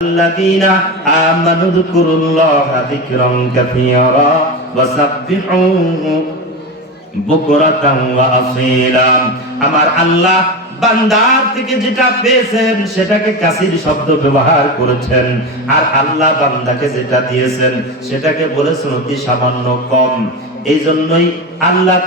الذين آمنوا اذكروا الله ذكرا كثيرا وسبحوه بكرة وأصيلا আমার আল্লাহ বান্দার থেকে যেটা পেয়েছেন সেটাকে কাসির শব্দ ব্যবহার করেছেন আর আল্লাহ বান্দাকে যেটা দিয়েছেন সেটাকে বলেছেন অতি সামান্য কম এই জন্যই আল্লাহ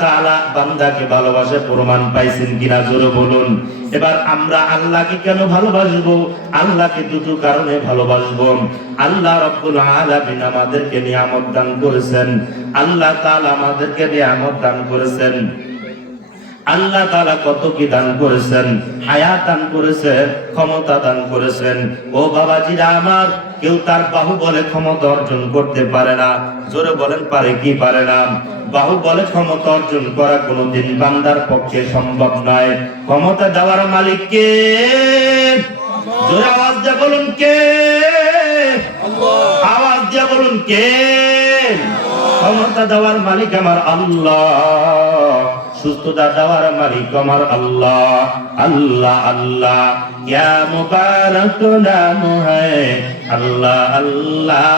বান্দাকে ভালোবাসে প্রমাণ পাইছেন কিনা জোরে বলুন। এবার আমরা আল্লাহকে কেন ভালোবাসবো? আল্লাহকে দুটো কারণে ভালোবাসবো। আল্লাহ রব্বুল আলামিন আমাদেরকে নিয়ামত দান করেছেন। আল্লাহ তাআলা আমাদেরকে নিয়ামত দান করেছেন। আল্লাহ তাআলা কত কি দান করেছেন, হায়াত দান করেছেন, ক্ষমতা দান করেছেন। ও বাবাজিরা আমার, কেউ তার বাহু বলে ক্ষমতা অর্জন করতে পারে না। জোরে বলেন, পারে কি পারে না? বাহু বলে ক্ষমতা অর্জন করা কোনোদিন বান্দার পক্ষে সম্ভব নয়। ক্ষমতা দেওয়ার মালিক কে? জোরে আওয়াজ দিয়ে বলুন কে? আওয়াজ দিয়ে বলুন কে? ক্ষমতা দেওয়ার মালিক আমার আল্লাহ। সুস্থতা দেওয়ার মালিক আমার আল্লাহ আল্লাহ আল্লাহ। ইয়া মুবারক নাম হে আল্লাহ আল্লাহ।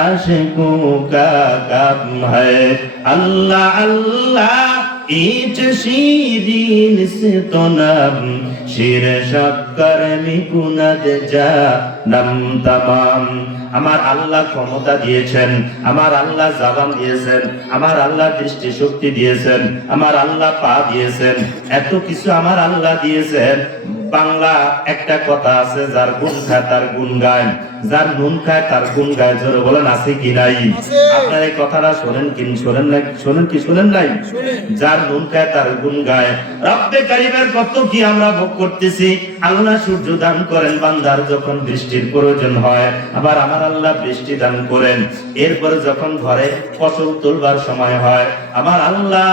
আশিকু কা কাম হ্যায় আল্লাহ আল্লাহ। ইট শিরিন সিতনাম শির শক্কর মিকুনাদ যা নম তমাম। আমার আল্লাহ ক্ষমতা দিয়েছেন, আমার আল্লাহ জাবান দিয়েছেন, আমার আল্লাহ দৃষ্টি শক্তি দিয়েছেন, আমার আল্লাহ পা দিয়েছেন, এত কিছু আমার আল্লাহ দিয়েছেন। বাংলা একটা কথা আছে যার গুণ খায় তার গুণ গায়। যার নুন খায় তার গুণ গায় জোরে বলেন আছে কি নাই? আপনার এই কথাটা শোনেন কি শোনেন না শোনেন কি শোনেন নাই? যার নুন খায় তার গুণ গায়। রব্বে কারিমের কত কি আমরা ভোগ করতেছি? আল্লাহ সূর্য দান করেন বান্দার যখন বৃষ্টির প্রয়োজন হয় আবার আমার আল্লাহ বৃষ্টি দান করেন। এরপরে যখন ঘরে ফসল তুলবার সময় হয় আমার আল্লাহ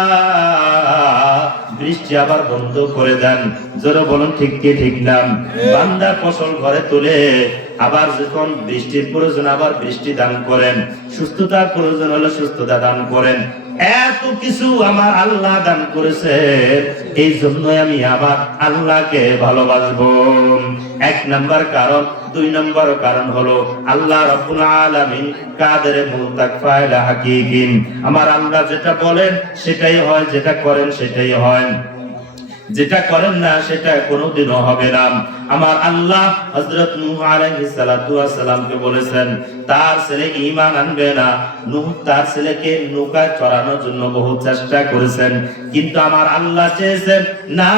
বৃষ্টি আবার বন্ধ করে দেন। জোরে বলুন, ঠিক কি, ঠিক নাম বান্দা ফসল ঘরে তুলে আবার যখন বৃষ্টির প্রয়োজন, আবার বৃষ্টি দান করেন। সুস্থতার প্রয়োজন হলে সুস্থতা দান করেন। এত কিছু আমার আল্লাহ দান করেছে এই জন্যই আমি আবার আল্লাহকে ভালোবাসবো। এক নাম্বার কারণ, দুই নম্বর কারণ হলো আল্লাহ রাব্বুল আলামিন কাদের মুতাক ফায়লা হাকিকিন। আমার আল্লাহ যেটা বলেন, সেটাই হয়, যেটা করেন, সেটাই হয়। যেটা করেন না, সেটা কোনোদিনও হবে না। আমার আল্লাহ হযরত নূহ আলাইহিস সালাতু সালামকে বলেছেন, তার ছেলে ঈমান আনবে না। নূহ তার ছেলেকে নৌকায় চড়ানোর জন্য বহু চেষ্টা করেছেন, কিন্তু আমার আল্লাহ চেয়েছেন, না,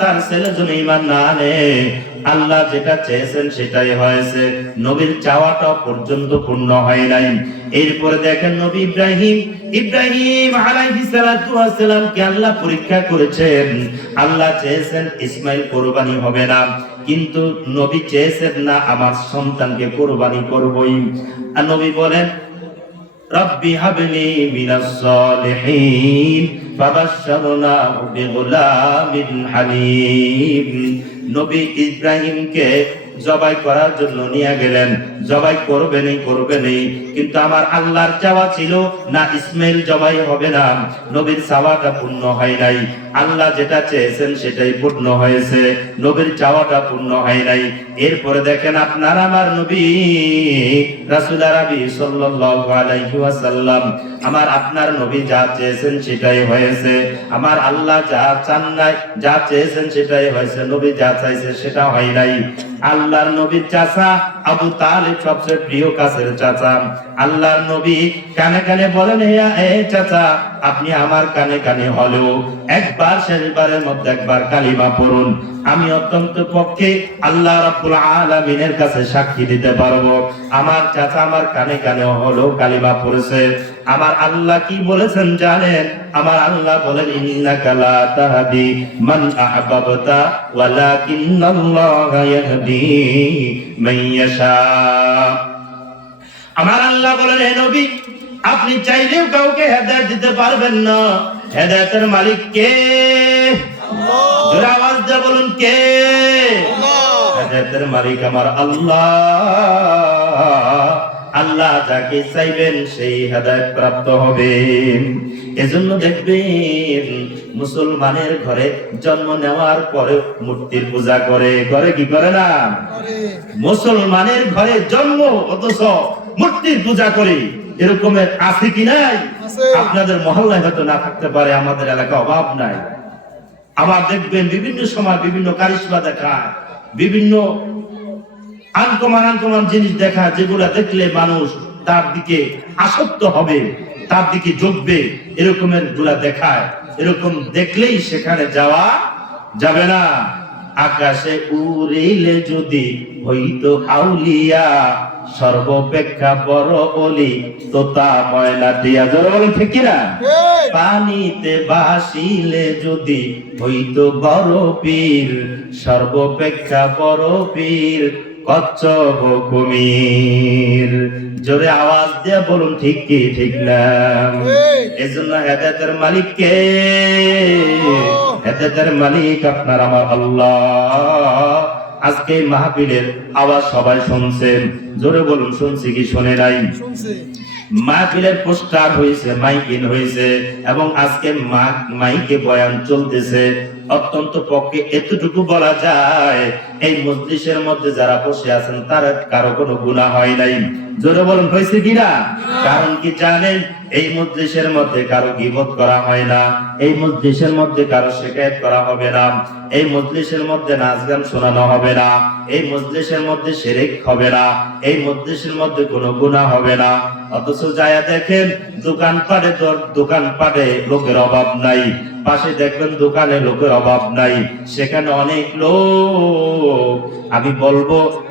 তার ছেলে যেন ঈমান না আনে। আল্লাহ যেটা চেয়েছেন সেটাই হয়েছে। নবীর চাওয়াটা পর্যন্ত পূর্ণ হয় নাই। এরপরে দেখেন নবী ইব্রাহিম ইব্রাহিম আলাইহিস সালাতু ওয়াস সালামকে আল্লাহ পরীক্ষা করেছেন। আল্লাহ চেয়েছেন ইসমাইল কোরবানি হবে না, কিন্তু নবী চেয়েছেন না আমার সন্তানকে কোরবানি করবই। আর নবী বলেন, রব্বি হাবলি মিনাস সালিহিন, ফাবাশশারনাহু বিগুলামিন হালিম। নবী ইব্রাহিমকে জবাই করার জন্য নিয়ে গেলেন। জবাই করবেনই করবেনই কিন্তু আমার আল্লাহর চাওয়া ছিল, না ইসমাইল জবাই হবে না। নবীর চাওয়াটা পূর্ণ হয় নাই। আল্লাহ যেটা চেয়েছেন সেটাই পূর্ণ হয়েছে। নবীর চাওয়াটা পূর্ণ হয় নাই। এরপরে দেখেন আপনার আমার নবী রাসূল আরবি সাল্লাল্লাহু আলাইহি ওয়াসাল্লাম আমার আপনার নবী যা চেয়েছেন সেটাই হয়েছে। আমার আল্লাহ যা চান নাই, যা চেয়েছেন সেটাই হয়েছে। নবী যা চাইছে সেটা হয় নাই। আল্লাহর নবীর চাচা আবু তালিব সবচেয়ে প্রিয় কাছের চাচা। আল্লাহর নবী কানে কানে বলেন হে এ চাচা, আপনি আমার কানে কানে হলেও একবার শেষবারের মধ্যে একবার কালিমা পড়ুন। আমি অত্যন্ত পক্ষে আল্লাহ রাব্বুল আলামিনের কাছে সাক্ষী দিতে পারব। আমার চাচা আমার কানে কানে হলো কালিমা পড়েছে। আমার আল্লাহ কি বলেছেন জানেন? আমার আল্লাহ বলেন, ইন্নাকা লা তাহদি মান আহবাবতা ওয়ালাকিন্নাল্লাহা ইয়াহদি মান ইয়াশা। আমার আল্লাহ বলেন, হে নবী, আপনি চাইলেও কাউকে হেদায়েত দিতে পারবেন না। হেদায়েতের মালিক কে? জোরে আওয়াজ দিয়ে বলুন কে? হেদায়েতের মালিক আমার আল্লাহ। আল্লাহ যাকে চাইবেন সেই হেদায়ত প্রাপ্ত হবে। এজন্য দেখবেন মুসলমানের ঘরে জন্ম নেওয়ার পরে মূর্তির পূজা করে। করে কি করে না? মুসলমানের ঘরে জন্ম অথচ মূর্তির পূজা করে। এরকমের আছে কি নাই? আপনাদের মহল্লায় হয়তো না থাকতে পারে আমাদের এলাকা অভাব নাই। আবার দেখবেন বিভিন্ন সময় বিভিন্ন কারিশমা দেখায়, বিভিন্ন আনকমান আনকমান জিনিস দেখা যেগুলা দেখলে মানুষ তার দিকে আসক্ত হবে, তার দিকে ঝুঁকবে, এরকমেরগুলা দেখায়। এরকম দেখলেই সেখানে যাওয়া যাবে না। আকাশে উড়িলে যদি হইতো আউলিয়া সর্বপেক্ষা বড় অলি তোতা ময়না দিয়া। জোরে বলে ঠিক ঠিক পানিতে ভাসিলে যদি হইতো বড় পীর সর্বপেক্ষা বড় পীর কচ্ছপ কুমির। জোরে আওয়াজ দিয়ে বলুন ঠিক কি ঠিক না? এজন্য হেদায়েতের মালিক কে হেদায়েতের মালিক আপনার আমার আল্লাহ। আজকে মাহফিলের আওয়াজ সবাই শুনছেন জোরে বলুন শুনছি কি শুনে নাই? মাহফিলের পোস্টার হয়েছে মাইকিন হয়েছে এবং আজকে মাইকে বয়ান চলতেছে। অত্যন্ত পক্ষে এতটুকু বলা যায়, এই মজলিসের মধ্যে যারা বসে আছেন, তার কারও কোনো গুণা হয় নাই। জোরে বলুন, হয়েছে কিনা কারণ কি জানেন, এই মজলিসের মধ্যে কারও গিবত করা হয় না, এই মজলিসের মধ্যে কারও শিকায়ত করা হবে না, এই মজলিসের মধ্যে নাচ গান শোনানো হবে না, এই মজলিসের মধ্যে সেরেক হবে না, এই মজলিসের মধ্যে কোনো গুনাহ হবে না। অথচ যায়া দেখেন দোকান পাটে দোকান পাটে লোকের অভাব নাই, পাশে দেখবেন দোকানে লোকের অভাব নাই। সেখানে অনেক লোক, আমি বলব,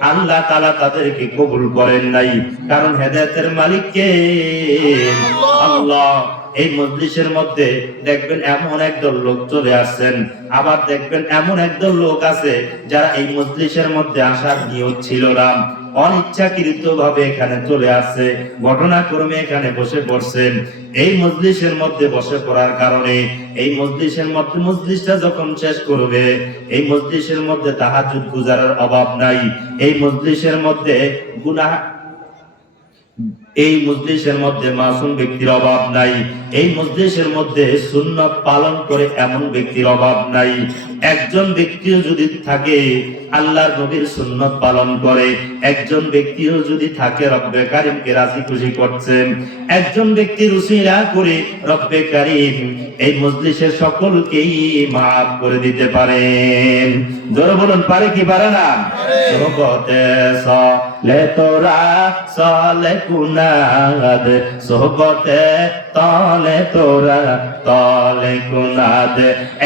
আল্লাহ তালা তাদেরকে কবুল করেন নাই। কারণ হেদায়তের মালিককে আল্লাহ। এই মজলিসের মধ্যে দেখবেন এমন একদল লোক চলে আসছেন। আবার দেখবেন এমন একদল লোক আছে যারা এই মজলিসের মধ্যে আসার নিয়োগ ছিল না। অনিচ্ছাকৃত ভাবে এখানে চলে আসছে, ঘটনাক্রমে এখানে বসে পড়ছেন এই মজলিসের মধ্যে বসে পড়ার কারণে এই মজলিসের মধ্যে, মজলিসটা যখন শেষ করবে, এই মজলিসের মধ্যে তাহাজুদ গুজারার অভাব নাই। এই মজলিসের মধ্যে গুনাহ এই মজলিসের মধ্যে মাসুম ব্যক্তির অভাব নাই। এই মজলিসের মধ্যে সুন্নত পালন করে এমন ব্যক্তির অভাব নাই। একজন ব্যক্তিও যদি থাকে আল্লাহর নবীর সুন্নত পালন করে। একজন ব্যক্তিও যদি থাকে রব্বে কারিমকে রাজি খুশি করছেন। একজন ব্যক্তি রুসিলা করে রব্বে কারিম এই মজলিসের সকলকেই মাফ করে দিতে পারেন। জোরে বলুন পারে কি পারে না? সোহবতে সলে তোরা সলে কুনাদ, সোহবতে তলে তোরা, তলে কুনাদ।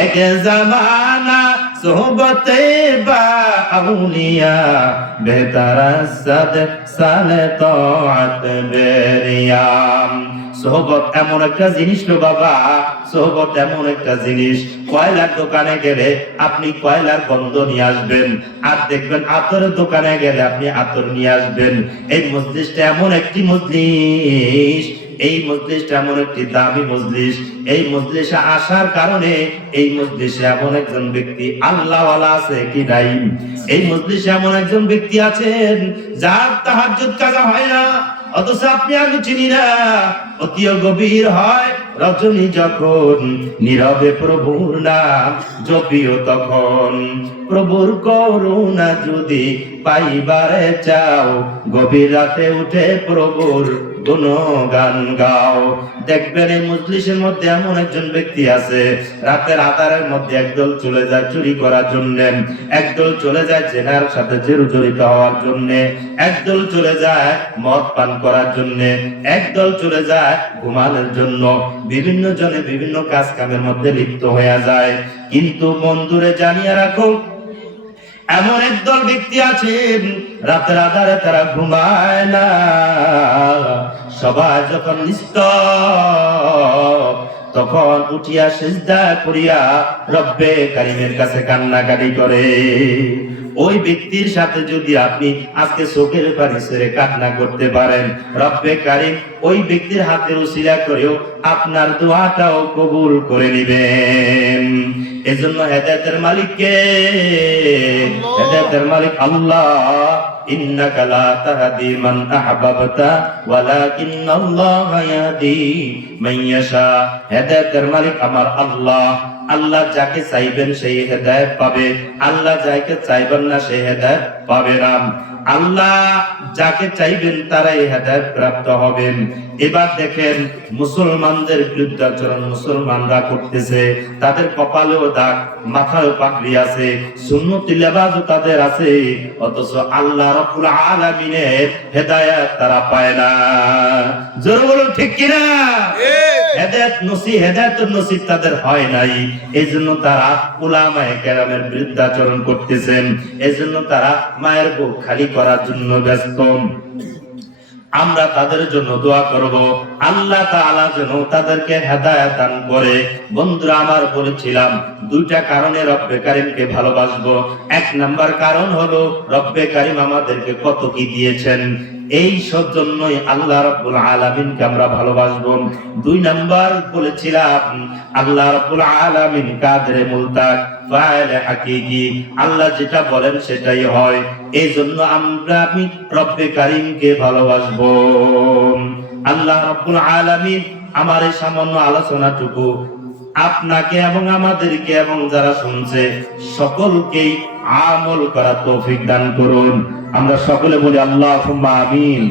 এক জামানা সোহবতে বা আউলিয়া, বেতারা সদ সালে তোয়াত বেরিয়াম সোহবত এমন একটা জিনিস লো বাবা, সোহবত এমন একটা জিনিস। কয়লার দোকানে গেলে আপনি কয়লার গন্ধ নিয়ে আসবেন, আর দেখবেন আতরের দোকানে গেলে আপনি আতর নিয়ে আসবেন। এই মজলিসটা এমন একটি মজলিস এই মজলিসটা এমন একটি দামি মজলিস। এই মজলিসে আসার কারণে এই মজলিসে এমন একজন ব্যক্তি আল্লাহওয়ালা আছে কি নাই? এই মজলিসে এমন একজন ব্যক্তি আছেন, যার তাহাজ্জুদ কাজা হয় না, অথচ আপনি আমি চিনি না। অতীয় গভীর হয় রজনী যখন, নীরবে প্রভুর নাম জপিও তখন। প্রভুর করুণা যদি পাইবারে চাও, গভীর রাতে উঠে প্রভুর গান গাও। দেখবেন এই মজলিসের মধ্যে এমন একজন ব্যক্তি আছে, রাতের আধারের মধ্যে একদল চলে যায় চুরি করার জন্য, একদল চলে যায় জেনার সাথে জড়িত হওয়ার জন্য, একদল চলে যায় মদ পান করার জন্য, একদল চলে যায় ঘুমানোর জন্য। বিভিন্ন জনে বিভিন্ন কাজ কামের মধ্যে লিপ্ত হয়ে যায়। কিন্তু বন্ধুরে জানিয়ে রাখো এমন একদল ব্যক্তি আছেন, রাতের আধারে তারা ঘুমায় না। সবাই যখন নিস্তব, তখন উঠিয়া সেজদা করিয়া রব্বে কারিমের কাছে কান্নাকাটি করে। ওই ব্যক্তির সাথে যদি আপনি আজকে চোখের পানি ছেড়ে কান্না করতে পারেন রব্বে কারিম ওই ব্যক্তির হাতে উশিলা করেও আপনার দোয়াটাও কবুল করে নিবেন। এজন্য হেদায়তের মালিককে হেদায়তের মালিক আল্লাহ। ইন্নাকা تهدي من أحببت ولكن الله يهدي من يشاء হেদায়েতের মালিক আমার আল্লাহ। আল্লাহ যাকে চাইবেন সেই হেদায়েত পাবে। আল্লাহ যাকে চাইবেন না সেই হেদায়েত পাবে না। আল্লাহ যাকে চাইবেন তারাই হেদায়েত প্রাপ্ত হবেন। এবার দেখেন, মুসলমানদের বিরুদ্ধাচরণ মুসলমানরা করতেছে। তাদের কপালেও দাগ, মাথায়ও পাগড়ি আছে, সুন্নতি লেবাজও তাদের আছে, অথচ আল্লাহ রাব্বুল আলামিনের হেদায়েত তারা পায় না। জোর বলুন, ঠিক কিনা? তাদের হয় নাই। জন্য তারা উলামায়ে কেরামের বিরুদ্ধাচরণ করতেছেন। তারা মায়ের বুক খালি করার জন্য ব্যস্ত। আমরা তাদের জন্য দোয়া করব। আল্লাহ তাআলা যেন তাদেরকে হেদায়েত দান করে। বন্ধুরা, আমার বলেছিলাম, দুইটা কারণে রব্বে কারিমকে ভালোবাসবো। এক নাম্বার কারণ হলো, রব্বে কারিম আমাদেরকে কত কি দিয়েছেন? এই সব জন্যই আল্লাহ রাব্বুল আলামিনকে আমরা ভালোবাসবো। দুই নাম্বার বলেছিলাম, আল্লাহ রাব্বুল আলামিন কাদরে মুলতাক ফাইলে হাকিকি। আল্লাহ যেটা বলেন সেটাই হয়। এই জন্য আমরা আমি রব্বে কারিমকে ভালোবাসবো। আল্লাহ রাব্বুল আলামিন আমার এই সামান্য আলোচনাটুকু আপনাকে এবং আমাদেরকে এবং যারা শুনছে, সকলকেই আমল করা তৌফিক দান করুন। আমরা সকলে বলি আল্লাহ আমিন।